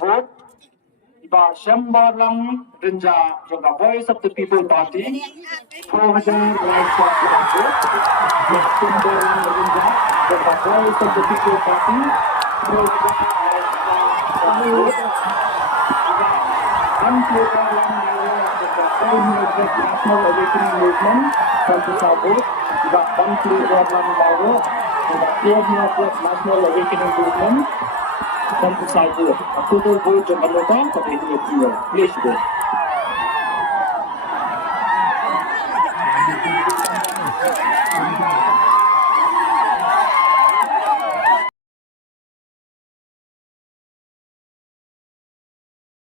vote Iba Shambalang Rinja from the Voice of the People Party. Further rights of the vote. Shambalang Rinja from the Voice of the People Party. Further rights of the vote. Shambalang National Awakening Movement from the vote. Iba Shambalang National Awakening Movement. From the side vote. A total vote of Anota for the Please vote.